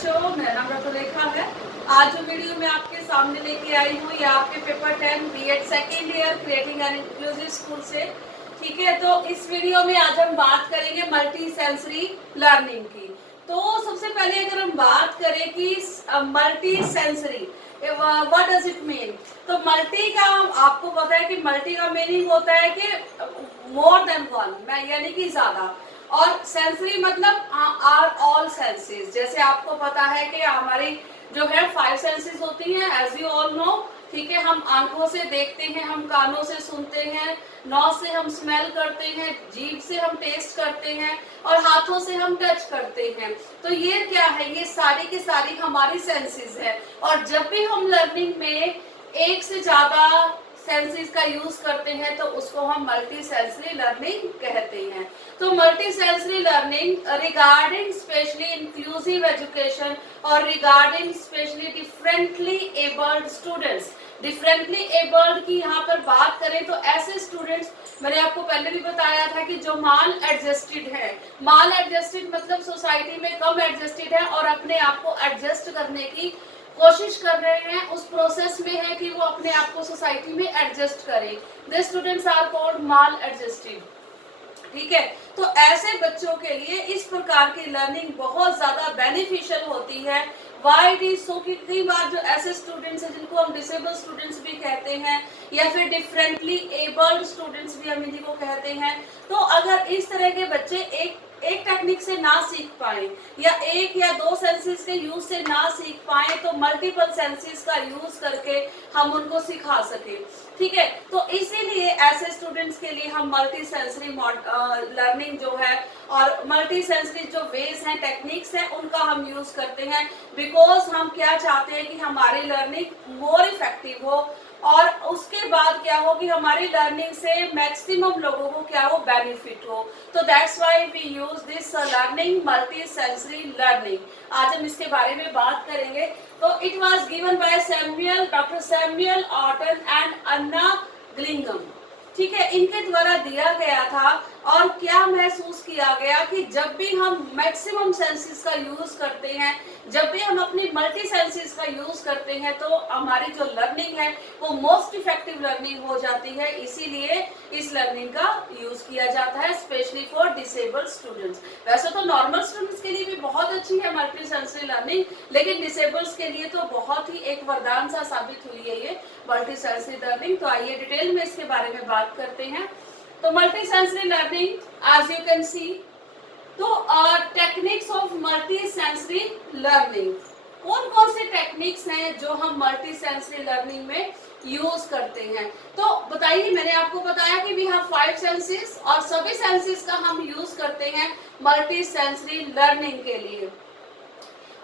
बच्चों, मेरा नाम रतुरेखा है। आज जो वीडियो मैं आपके सामने लेके आई हूँ ये आपके paper 10 BEd second year creating an inclusive school से। ठीक है, तो इस वीडियो में आज हम बात करेंगे मल्टी सेंसरी लर्निंग की। तो सबसे पहले अगर हम बात करें कि multi sensory what does it mean, तो मल्टी का आपको पता है कि मल्टी का मीनिंग होता है कि मोर देन वन, यानी कि ज्यादा। और सेंसरी मतलब आर ऑल सेंसेस। जैसे आपको पता है कि हमारी जो है 5 सेंसेस होती हैं, एज यू ऑल नो। ठीक है, हम आंखों से देखते हैं, हम कानों से सुनते हैं, नॉज से हम स्मेल करते हैं, जीभ से हम टेस्ट करते हैं और हाथों से हम टच करते हैं। तो ये क्या है, ये सारी की सारी हमारी सेंसेस है। और जब भी हम लर्निंग में एक से ज्यादा सेंसेस का यूज करते हैं तो उसको हम मल्टी सेंसरी लर्निंग कहते हैं। तो multi sensory learning regarding specially inclusive education और regarding specially differently abled students. Differently abled की यहाँ पर बात करें तो ऐसे स्टूडेंट्स, मैंने आपको पहले भी बताया था कि जो माल एडजस्टेड है। माल एडजस्टेड मतलब सोसाइटी में कम एडजस्टेड है और अपने आप को एडजस्ट करने की कोशिश कर रहे हैं, उस प्रोसेस में है कि वो अपने आप को सोसाइटी में एडजस्ट करें। The students are called maladjusted. ठीक है, तो ऐसे बच्चों के लिए इस प्रकार की लर्निंग बहुत ज्यादा बेनिफिशियल होती है। वाई इट इज सो कि कई बार जो ऐसे स्टूडेंट्स हैं जिनको हम डिसेबल स्टूडेंट्स भी कहते हैं या फिर डिफरेंटली एबल्ड स्टूडेंट्स भी हम इन्हीं को कहते हैं, तो अगर इस तरह के बच्चे एक टेक्निक से ना सीख पाए या एक या दो सेंसेस के यूज से ना सीख पाए तो मल्टीपल सेंसेस का यूज करके हम उनको सिखा सके। ठीक है, तो इसीलिए ऐसे स्टूडेंट्स के लिए हम मल्टी सेंसरी लर्निंग जो है और मल्टी सेंसरी जो वेज हैं, टेक्निक्स हैं, उनका हम यूज करते हैं। बिकॉज हम क्या चाहते हैं कि हमारी लर्निंग मोर इफेक्टिव हो और उसके बाद क्या हो कि हमारी लर्निंग से मैक्सिमम लोगों को क्या हो, बेनिफिट हो। तो that's why we use this learning multi sensory learning. आज हम इसके बारे में बात करेंगे। तो it was given by doctor Samuel Orton and Anna ग्लिंगम। ठीक है, इनके द्वारा दिया गया था। और क्या महसूस किया गया कि जब भी हम मैक्सिमम सेंसेस का यूज करते हैं, जब भी हम अपनी मल्टी सेंसेस का यूज करते हैं तो हमारी जो लर्निंग है वो मोस्ट इफेक्टिव लर्निंग हो जाती है। इसीलिए इस लर्निंग का यूज किया जाता है स्पेशली फॉर डिसेबल्ड स्टूडेंट्स। वैसे तो नॉर्मल स्टूडेंट्स के लिए भी बहुत अच्छी है मल्टी सेंसरी लर्निंग, लेकिन डिसेबल्स के लिए तो बहुत ही एक वरदान सा साबित हुई है ये मल्टी सेंसरी लर्निंग। तो आइए डिटेल में इसके बारे में बात करते हैं। तो multi sensory learning, as you can see, तो techniques of multi sensory learning, कौन कौन से टेक्निक्स हैं जो हम मल्टी सेंसरी लर्निंग में यूज करते हैं। तो बताइए, मैंने आपको बताया कि वी हैव 5 सेंसेस और सभी सेंसेस का हम यूज करते हैं मल्टी सेंसरी लर्निंग के लिए।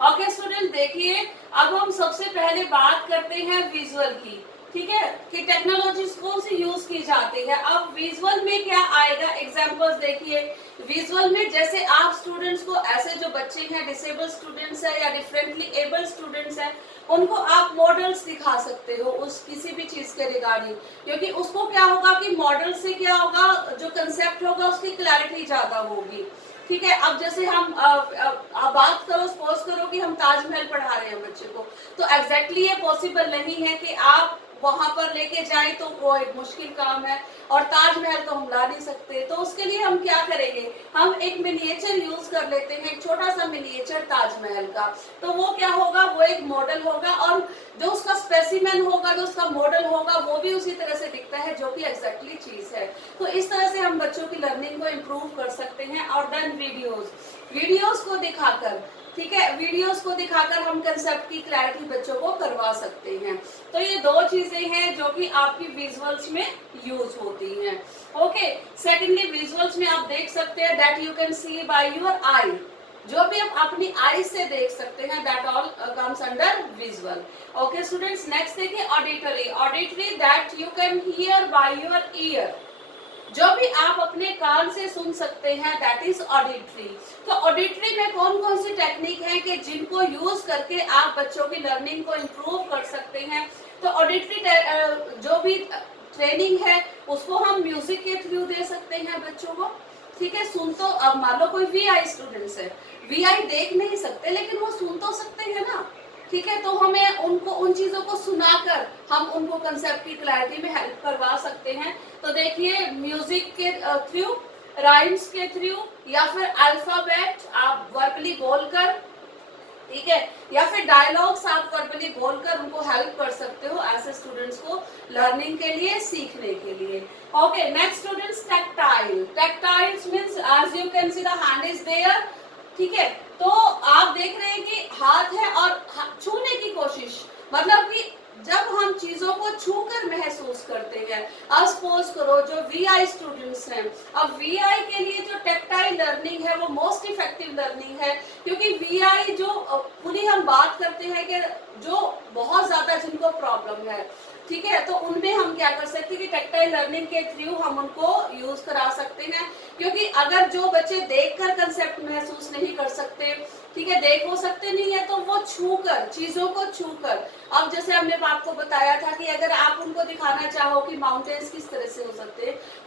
ओके स्टूडेंट, देखिए अब हम सबसे पहले बात करते हैं विजुअल की। ठीक है, कि टेक्नोलॉजीज कौन सी यूज की जाती है। अब विजुअल में क्या आएगा, एग्जांपल्स देखिए। विजुअल में जैसे आप स्टूडेंट्स को, ऐसे जो बच्चे हैं डिसेबल स्टूडेंट्स है या डिफरेंटली एबल स्टूडेंट्स हैं, उनको आप मॉडल्स दिखा सकते हो उस किसी भी चीज के रिगार्डिंग। क्योंकि उसको क्या होगा कि मॉडल से क्या होगा, जो कंसेप्ट होगा उसकी क्लैरिटी ज्यादा होगी। ठीक है, अब जैसे हम बात करो, सपोज करो कि हम ताजमहल पढ़ा रहे हैं बच्चे को, तो एग्जैक्टली ये पॉसिबल नहीं है कि आप वहां पर लेके जाए, तो वो एक मुश्किल काम है और ताजमहल तो हम ला नहीं सकते। तो उसके लिए हम क्या करेंगे, हम एक मिनिएचर यूज कर लेते हैं, एक छोटा सा मिनिएचर ताजमहल का। तो वो क्या होगा, वो एक मॉडल होगा और जो उसका स्पेसिमेन होगा, जो उसका मॉडल होगा, वो भी उसी तरह से दिखता है जो कि एग्जैक्टली चीज है। तो इस तरह से हम बच्चों की लर्निंग को इम्प्रूव कर सकते हैं। और देन वीडियोस को दिखाकर, ठीक है, वीडियोस को दिखाकर हम कंसेप्ट की क्लैरिटी बच्चों को करवा सकते हैं। तो ये दो चीजें हैं जो कि आपकी विजुअल्स में यूज होती हैं। ओके, सेकेंडली विजुअल्स में आप देख सकते हैं that you can see by your eye. जो भी हम अपनी आई से देख सकते हैं, that all comes under visual. Okay students, next देखिए auditory. Auditory that you can hear by your ear. जो भी आप अपने कान से सुन सकते हैं, दैट इज ऑडिटरी। तो ऑडिटरी में कौन कौन सी टेक्निक है कि जिनको यूज करके आप बच्चों की लर्निंग को इम्प्रूव कर सकते हैं। तो ऑडिटरी जो भी ट्रेनिंग है उसको हम म्यूजिक के थ्रू दे सकते हैं बच्चों को। ठीक है, सुन तो, अब मान लो कोई वीआई स्टूडेंट्स है, वीआई देख नहीं सकते लेकिन वो सुन तो सकते ठीक है, तो हमें उनको उन चीजों को सुनाकर हम उनको कंसेप्ट की क्लैरिटी में हेल्प करवा सकते हैं। तो देखिए, म्यूजिक के थ्रू, राइम्स के थ्रू, या फिर अल्फाबेट आप वर्बली बोलकर, ठीक है, या फिर डायलॉग्स आप वर्बली बोलकर उनको हेल्प कर सकते हो ऐसे स्टूडेंट्स को लर्निंग के लिए, सीखने के लिए। Okay, next students, tactile. Tactiles means as you can see the hand is there, ठीक है, तो आप देख रहे हैं कि हाथ है और छूने की कोशिश, मतलब कि जब हम चीजों को छूकर महसूस करते हैं। अब सपोज करो जो वीआई स्टूडेंट्स हैं, अब वीआई के लिए जो टैक्टाइल लर्निंग है वो मोस्ट इफेक्टिव लर्निंग है, क्योंकि वीआई जो पूरी हम बात करते हैं कि जो बहुत ज्यादा जिनको प्रॉब्लम है, ठीक है, तो उनमें हम क्या कर सकते हैं कि टैक्टाइल लर्निंग के थ्रू हम उनको यूज करा सकते हैं। क्योंकि अगर जो बच्चे देखकर कंसेप्ट महसूस नहीं कर सकते, ठीक है, देख हो सकते नहीं है, तो वो छूकर, चीजों को छूकर, अब जैसे हमने आपको बताया था कि अगर आप उनको दिखाना चाहो कि माउंटेन्स किस तरह से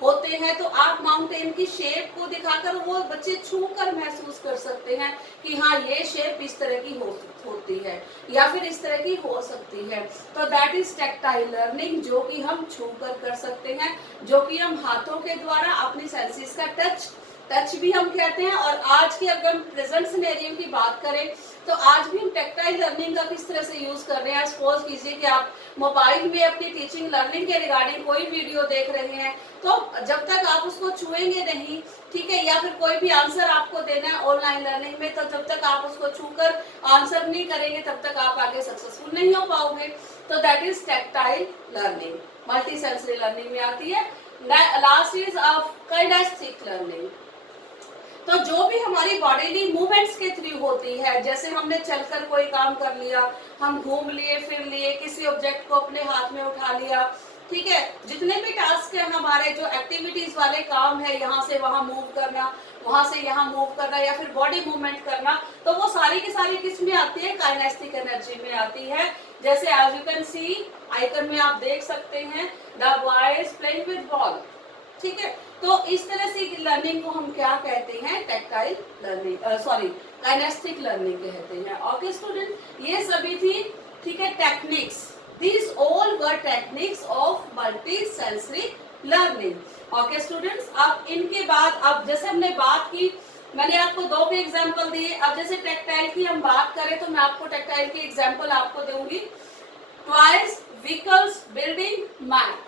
होते हैं, तो आप माउंटेन की शेप को दिखाकर वो बच्चे छूकर महसूस कर सकते हैं कि हाँ ये शेप इस तरह की होती है या फिर इस तरह की हो सकती है। तो दैट इज टैक्टाइल लर्निंग, जो कि हम छूकर कर सकते हैं, जो कि हम हाथों के द्वारा अपनी सेंसेस का टच भी हम कहते हैं। और आज की अगर हम प्रेजेंट सिनेरियो की बात करें तो आज भी हम टैक्टाइल लर्निंग का किस तरह से यूज कर रहे हैं। सपोज कीजिए कि आप मोबाइल में अपनी टीचिंग लर्निंग के रिगार्डिंग कोई वीडियो देख रहे हैं, तो जब तक आप उसको छुएंगे नहीं, ठीक है, या फिर कोई भी आंसर आपको देना है ऑनलाइन लर्निंग में, तो जब तक आप उसको छूकर आंसर नहीं करेंगे तब तक आप आगे सक्सेसफुल नहीं हो पाओगे। तो that is tactile learning, multi sensory learning में आती है। Last is kinesthetic learning. तो जो भी हमारी बॉडीली मूवमेंट्स के थ्रू होती है, जैसे हमने चलकर कोई काम कर लिया, हम घूम लिए, फिर लिए, किसी ऑब्जेक्ट को अपने हाथ में उठा लिया, ठीक है, जितने भी टास्क है हमारे, जो एक्टिविटीज वाले काम है, यहाँ से वहां मूव करना, वहां से यहाँ मूव करना, या फिर बॉडी मूवमेंट करना, तो वो सारी की सारी किस में आती है? काइनेस्टिक एनर्जी में आती है। जैसे as you can see icon में आप देख सकते हैं, the boy is playing with ball, ठीक है। तो इस तरह से लर्निंग को हम क्या कहते हैं? टैक्टाइल लर्निंग, काइनेस्टिक लर्निंग कहते हैं। ओके स्टूडेंट, ये सभी थी, ठीक है, techniques. These all were techniques of multi-sensory learning. Okay students, अब इनके बाद, अब जैसे हमने बात की, मैंने आपको दो के एग्जाम्पल दिए। अब जैसे टेक्टाइल की हम बात करें तो मैं आपको टेक्टाइल की एग्जाम्पल आपको दूंगी। Toys, vehicles, building, map.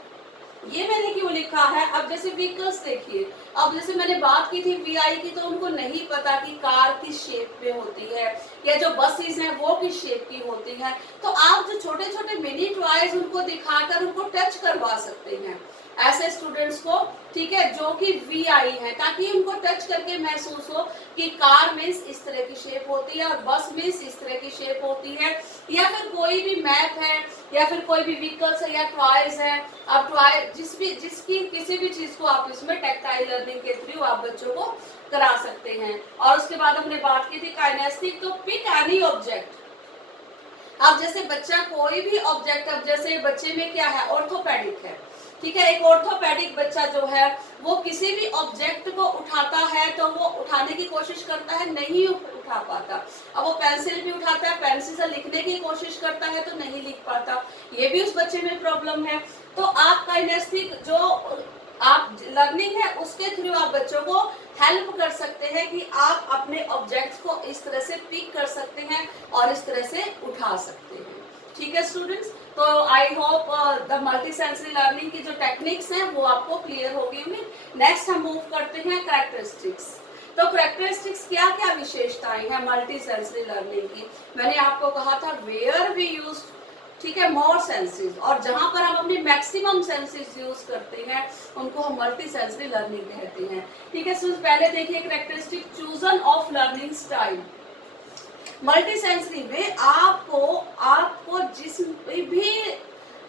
ये मैंने क्यों लिखा है? अब जैसे व्हीकल्स देखिए, अब जैसे मैंने बात की थी वीआई की, तो उनको नहीं पता कि कार किस शेप में होती है या जो बसेस हैं वो किस शेप की होती है। तो आप जो छोटे छोटे मिनी टॉयज उनको दिखाकर उनको टच करवा सकते हैं ऐसे स्टूडेंट्स को, ठीक है, जो कि वीआई है, ताकि उनको टच करके महसूस हो कि कार मीन्स इस तरह की शेप होती है और बस मीन्स इस तरह की शेप होती है, या फिर कोई भी मैप है, या फिर कोई भी व्हीकल्स है या टॉयज है। अब टॉय जिसकी किसी भी चीज को आप इसमें टैक्टाइल लर्निंग के थ्रू आप बच्चों को करा सकते हैं। और उसके बाद हमने बात की थी काइनेस्टिक, तो पिक एनी ऑब्जेक्ट। अब जैसे बच्चा कोई भी ऑब्जेक्ट, अब जैसे बच्चे में क्या है? ऑर्थोपेडिक है, ठीक है, एक ऑर्थोपेडिक बच्चा जो है वो किसी भी ऑब्जेक्ट को उठाता है तो वो उठाने की कोशिश करता है, नहीं उठा पाता। अब वो पेंसिल भी उठाता है, पेंसिल से लिखने की कोशिश करता है तो नहीं लिख पाता, ये भी उस बच्चे में प्रॉब्लम है। तो आप काइनेस्टिक जो आप लर्निंग है उसके थ्रू आप बच्चों को हेल्प कर सकते हैं कि आप अपने ऑब्जेक्ट्स को इस तरह से पिक कर सकते हैं और इस तरह से उठा सकते हैं, ठीक है स्टूडेंट्स। तो I hope the multi sensory learning की जो टेक्निक्स हैं वो आपको क्लियर हो गई होंगी। नेक्स्ट हम मूव करते हैं कैरेक्टरिस्टिक्स। तो कैरेक्टरिस्टिक्स क्या क्या विशेषताएं हैं मल्टी सेंसरी लर्निंग की? मैंने आपको कहा था वेयर वी यूज, ठीक है, मोर सेंसेस, और जहां पर हम अपनी मैक्सिमम सेंसेस यूज करते हैं उनको हम मल्टी सेंसरी लर्निंग कहते हैं, ठीक है। सो पहले देखिए characteristic, chosen of learning style. Multi sensory में आपको जिस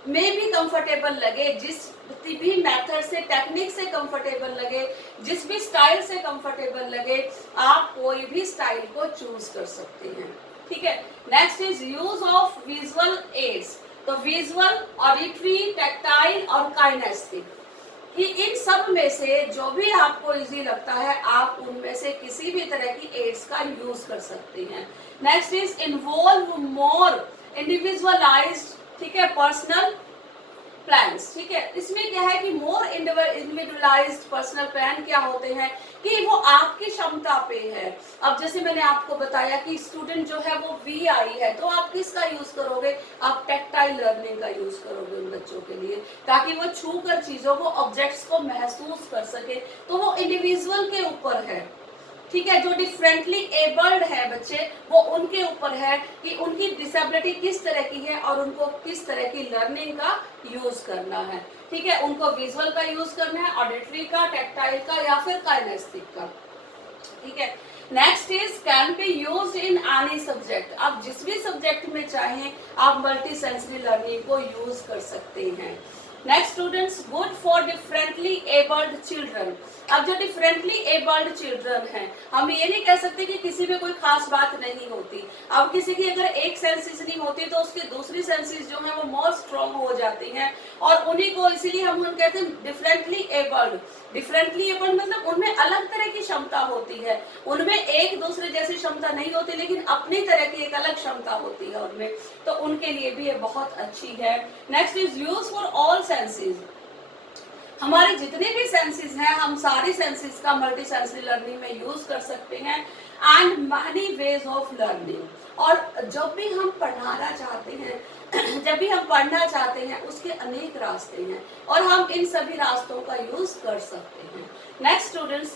भी कंफर्टेबल लगे, जिस भी मेथड से, टेक्निक से कंफर्टेबल लगे, जिस भी स्टाइल से कंफर्टेबल लगे, आप कोई भी स्टाइल को चूज कर सकते हैं, ठीक है। Next is use of visual aids. तो विजुअल, ऑडिटरी, टैक्टाइल और काइनेस्टिक, कि इन सब में से जो भी आपको इजी लगता है आप उनमें से किसी भी तरह की एड्स का यूज कर सकते हैं। Next is involve more individualised, ठीक है, पर्सनल प्लान्स, ठीक है। इसमें क्या है कि मोर इंडिविजुअलाइज्ड पर्सनल प्लान क्या होते हैं कि वो आपकी क्षमता पे है। अब जैसे मैंने आपको बताया कि स्टूडेंट जो है वो VI है, तो आप किसका यूज करोगे, आप टेक्टाइल लर्निंग का यूज करोगे उन बच्चों के लिए, ताकि वो छू कर चीजों को, ऑब्जेक्ट्स को महसूस कर सके। तो वो इंडिविजुअल के ऊपर है, ठीक है। जो डिफरेंटली एबल्ड है बच्चे, वो उनके ऊपर है कि उनकी डिसेबिलिटी किस तरह की है और उनको किस तरह की लर्निंग का यूज करना है, ठीक है। उनको विजुअल का यूज करना है, ऑडिटरी का, टैक्टाइल का या फिर काइनेस्थेटिक का, ठीक है। Next is can be used in any subject. आप जिस भी सब्जेक्ट में चाहें आप मल्टी सेंसरी लर्निंग को यूज कर सकते हैं। Next students, good for differently abled children. अब जो डिफरेंटली एबल्ड चिल्ड्रन हैं, हम ये नहीं कह सकते कि किसी में कोई खास बात नहीं होती। अब किसी की अगर एक सेंसेस नहीं होती तो उसकी दूसरी सेंसेस जो है वो मोर स्ट्रॉन्ग हो जाती हैं, और उन्हीं को इसीलिए हम कहते हैं डिफरेंटली एबल्ड। डिफरेंटली एबल्ड मतलब उनमें अलग तरह की क्षमता होती है, उनमें एक दूसरे जैसी क्षमता नहीं होती, लेकिन अपनी तरह की एक अलग क्षमता होती है उनमें, तो उनके लिए भी ये बहुत अच्छी है। Next is use for all senses. हमारे जितने भी सेंसेस हैं हम सारी सेंसेस का मल्टी सेंसरी लर्निंग में यूज कर सकते हैं। And many ways of learning. और जब भी हम पढ़ाना चाहते हैं जब भी हम पढ़ना चाहते हैं उसके अनेक रास्ते हैं और हम इन सभी रास्तों का यूज कर सकते हैं। Next students,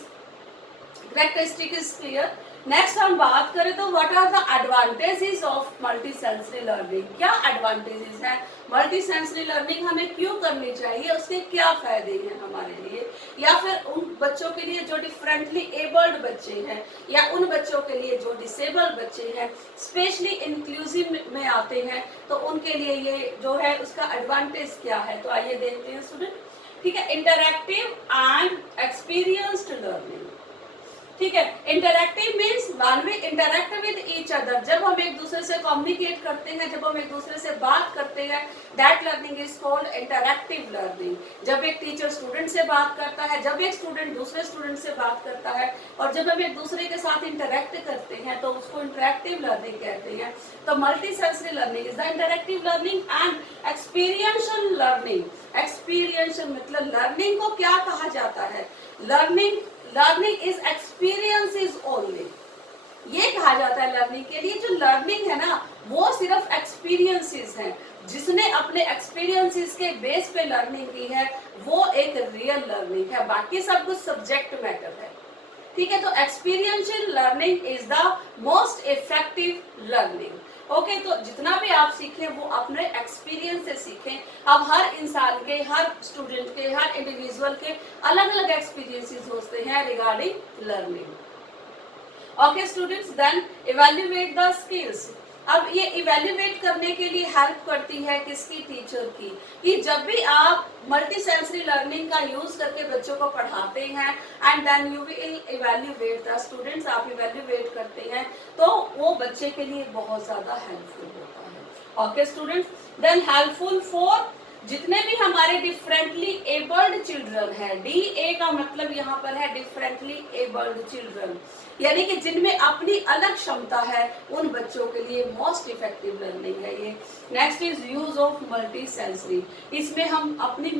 characteristic is clear. Next हम बात करें तो what are the advantages of multi sensory learning. क्या एडवांटेजेस हैं, मल्टी सेंसरी लर्निंग हमें क्यों करनी चाहिए, उसके क्या फायदे हैं हमारे लिए, या फिर उन बच्चों के लिए जो डिफरेंटली एबल्ड बच्चे हैं या उन बच्चों के लिए जो डिसेबल्ड बच्चे हैं, स्पेशली इंक्लूसिव में आते हैं, तो उनके लिए ये जो है उसका एडवांटेज क्या है। तो आइए देखते हैं स्टूडेंट, ठीक है। इंटरैक्टिव एंड एक्सपीरियंस्ड लर्निंग, ठीक है। Interactive means one we interact with each other. जब हम एक दूसरे से कम्युनिकेट करते हैं, जब हम एक दूसरे से बात करते हैं, that learning is called interactive learning. जब एक टीचर स्टूडेंट से बात करता है, जब एक स्टूडेंट दूसरे स्टूडेंट से बात करता है, और जब हम एक दूसरे के साथ इंटरैक्ट करते हैं तो उसको इंटरैक्टिव लर्निंग कहते हैं। तो multi sensory learning is the interactive learning and experiential learning. Experiential मतलब लर्निंग को क्या कहा जाता है, लर्निंग इज एक्सपीरियंसेस ओनली। ये कहा जाता है लर्निंग के लिए, जो लर्निंग है ना वो सिर्फ एक्सपीरियंसेस हैं, जिसने अपने एक्सपीरियंसेस के बेस पे लर्निंग की है वो एक रियल लर्निंग है, बाकी सब कुछ सब्जेक्ट मैटर है, ठीक है। तो experiential learning is the most effective learning. Okay, तो जितना भी आप सीखें वो अपने एक्सपीरियंस से सीखें। अब हर इंसान के, हर स्टूडेंट के, हर इंडिविजुअल के अलग अलग एक्सपीरियंसेस होते हैं regarding learning. Okay students, then evaluate the skills. अब ये इवैल्यूएट करने के लिए हेल्प करती है किसकी, टीचर की, कि जब भी आप मल्टी सेंसरी लर्निंग का यूज करके बच्चों को पढ़ाते हैं and then you will evaluate the students, आप इवैल्यूएट करते हैं तो वो बच्चे के लिए बहुत ज्यादा हेल्पफुल होता है। Okay students, then helpful for जितने भी हमारे डिफरेंटली एबल्ड चिल्ड्रन है, DA का मतलब यहाँ पर है डिफरेंटली एबल्ड चिल्ड्रन, यानी कि जिनमें अपनी अलग क्षमता है, उन बच्चों के लिए मोस्ट इफेक्टिव लर्निंग है ये। Next is use of multi sensory. इसमें हम अपनी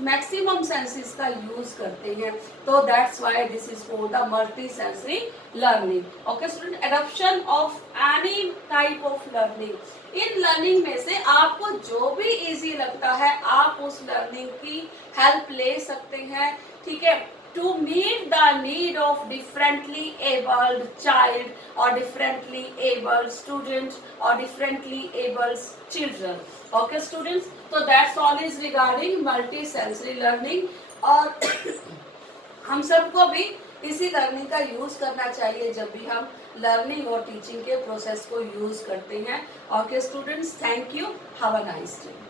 मैक्सिमम सेंसेस का यूज करते हैं, तो that's why this is called the multi sensory learning. Okay student, adoption of any type of learning. In learning में से आपको जो भी इजी लगता है आप उस लर्निंग की हेल्प ले सकते हैं, ठीक है, to meet the need of differently abled child और डिफरेंटली एबल्ड स्टूडेंट्स और differently abled children. Okay students, तो that's all is regarding multi sensory learning. और हम सबको भी इसी लर्निंग का यूज करना चाहिए जब भी हम लर्निंग और टीचिंग के प्रोसेस को यूज करते हैं। Okay students, thank you, have a nice day.